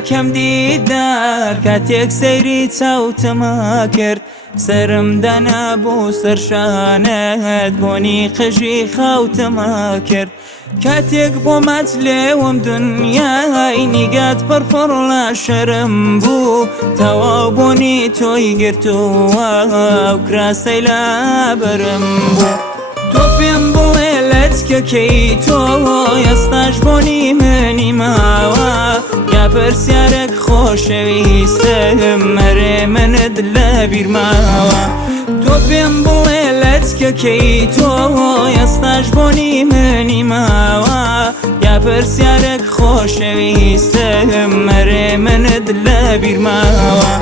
یەکەم دیدار کاتێک سەیری چاوتەما کرد سرم دانابوو سەرشانت بۆنی قژی خاوتەما کرد کاتێک بۆ ماچ لێوم دنیای نیگات پڕپڕ لە شەرم بوو تەواو بۆنی تۆی گرتووە ئەو کراسەی لە بەرم بوو تۆ پێم بڵێ لەچکەکەی تۆ ئێستاش بۆنی منی ماوە یا پرسیارێک خۆشەویستم مەرێ منت لە بیرماوە تۆ پێم بڵێ لەچکەکەی تۆ ئێستاش بۆنی منی ماوە یا پرسیارێک خۆشەویستم مەرێ منت لە بیرماوە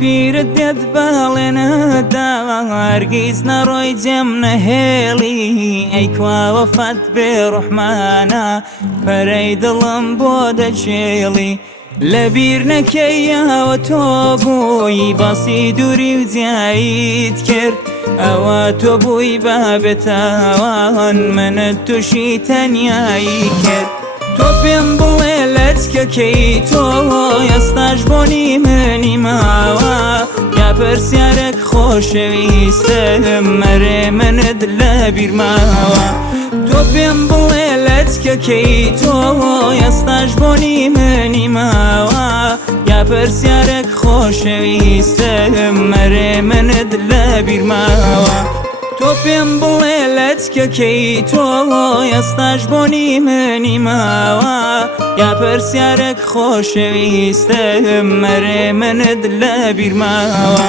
بیرت دێت باڵێنەدا هەرگیز نەڕۆی جێم نەهێڵی ئەی کوا وەفات بێ ڕوحمانە پەرەی دڵم بۆ دەچێڵی لەبیر نەکەیەوە تۆ بووی باسی دووری و جیاییت کرد ئەوە تۆ بووی بابێتەوان منت تووشی تەنیایی کرد تۆ پێم بڵێ لەچکەکەی تۆ ئێستاش بۆنی منی ماوە یا پرسیارێک خۆشەویستم مەرێ منت لە بیرماوە تۆ پێم بڵێ لەچکەکەی تۆ ئێستاش بۆنی منی ماوە یا پرسیارێک خۆشەویستم مەرێ منت لە بیرماوە تۆ پێم بڵێ لەچکەکەی تۆ ئێستاش بۆنی منی ماوە یا پرسیارێک خۆشەویستم مەرێ منت لە بیرماوە